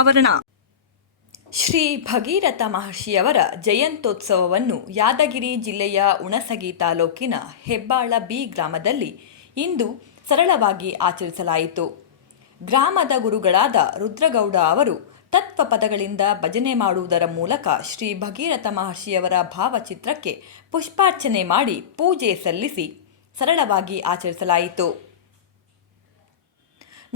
ಅನಾವರಣ. ಶ್ರೀ ಭಗೀರಥ ಮಹರ್ಷಿಯವರ ಜಯಂತ್ಯೋತ್ಸವವನ್ನು ಯಾದಗಿರಿ ಜಿಲ್ಲೆಯ ಹುಣಸಗಿ ತಾಲೂಕಿನ ಹೆಬ್ಬಾಳ ಬಿ ಗ್ರಾಮದಲ್ಲಿ ಇಂದು ಸರಳವಾಗಿ ಆಚರಿಸಲಾಯಿತು. ಗ್ರಾಮದ ಗುರುಗಳಾದ ರುದ್ರಗೌಡ ಅವರು ತತ್ವ ಪದಗಳಿಂದ ಭಜನೆ ಮಾಡುವುದರ ಮೂಲಕ ಶ್ರೀ ಭಗೀರಥ ಮಹರ್ಷಿಯವರ ಭಾವಚಿತ್ರಕ್ಕೆ ಪುಷ್ಪಾರ್ಚನೆ ಮಾಡಿ ಪೂಜೆ ಸಲ್ಲಿಸಿ ಸರಳವಾಗಿ ಆಚರಿಸಲಾಯಿತು.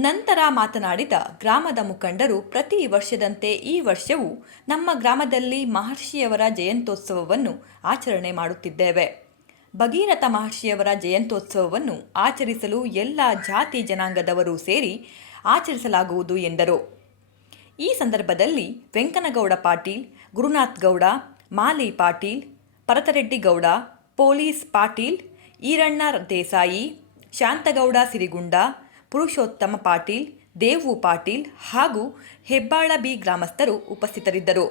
ನಂತರ ಮಾತನಾಡಿದ ಗ್ರಾಮದ ಮುಖಂಡರು, ಪ್ರತಿ ವರ್ಷದಂತೆ ಈ ವರ್ಷವೂ ನಮ್ಮ ಗ್ರಾಮದಲ್ಲಿ ಮಹರ್ಷಿಯವರ ಜಯಂತ್ಯೋತ್ಸವವನ್ನು ಆಚರಣೆ ಮಾಡುತ್ತಿದ್ದೇವೆ. ಭಗೀರಥ ಮಹರ್ಷಿಯವರ ಜಯಂತ್ಯೋತ್ಸವವನ್ನು ಆಚರಿಸಲು ಎಲ್ಲ ಜಾತಿ ಜನಾಂಗದವರು ಸೇರಿ ಆಚರಿಸಲಾಗುವುದು ಎಂದರು. ಈ ಸಂದರ್ಭದಲ್ಲಿ ವೆಂಕನಗೌಡ ಪಾಟೀಲ್, ಗುರುನಾಥ್ ಗೌಡ, ಮಾಲಿ ಪಾಟೀಲ್, ಪರತರೆಡ್ಡಿ ಗೌಡ, ಪೊಲೀಸ್ ಪಾಟೀಲ್, ಈರಣ್ಣ ದೇಸಾಯಿ, ಶಾಂತಗೌಡ ಸಿರಿಗುಂಡ, ಪುರುಷೋತ್ತಮ ಪಾಟೀಲ್, ದೇವು ಪಾಟೀಲ್ ಹಾಗೂ ಹೆಬ್ಬಾಳ ಬಿ ಗ್ರಾಮಸ್ಥರು ಉಪಸ್ಥಿತರಿದ್ದರು.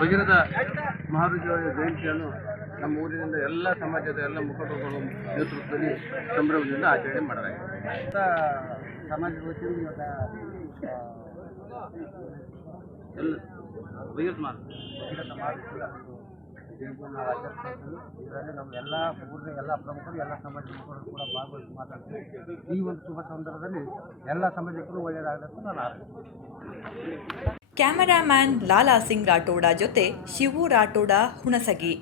ಭಗೀರಥ ಮಹರ್ಷಿಯವರ ಜಯಂತಿಯನ್ನು ನಮ್ಮ ಊರಿನಿಂದ ಎಲ್ಲ ಸಮಾಜದ ಎಲ್ಲ ಮುಖಂಡರುಗಳ ನೇತೃತ್ವದಲ್ಲಿ ಸಂಭ್ರಮದಿಂದ ಆಚರಣೆ ಮಾಡಲಾಗಿದೆ. ಸಮಾಜದ ವತಿಯಿಂದ ಎಲ್ಲ ಭಗೀರಥ ಮಹರ್ಷಿಯವರ ಜಯಂತಿಯನ್ನು ನಾವು ಆಚರಿಸ್ತೀವಿ. ಇದರಲ್ಲಿ ನಮ್ಮ ಎಲ್ಲ ಊರಿನ ಎಲ್ಲ ಪ್ರಮುಖರು, ಎಲ್ಲ ಸಮಾಜದ ಮುಖಂಡರು ಕೂಡ ಭಾಗವಹಿಸಿ ಮಾತಾಡ್ತೀವಿ. ಈ ಒಂದು ಶುಭ ಸಂದರ್ಭದಲ್ಲಿ ಎಲ್ಲ ಸಮಾಜಕ್ಕೂ ಒಳ್ಳೆಯದಾಗಬೇಕು ನಾನು ಆಶಿಸ್ತೀನಿ. ಕ್ಯಾಮರಾಮ್ಯಾನ್ ಲಾಲಾ ಸಿಂಗ್ ರಾಠೋಡ ಜೊತೆ ಶಿವು ರಾಠೋಡ, ಹುಣಸಗಿ.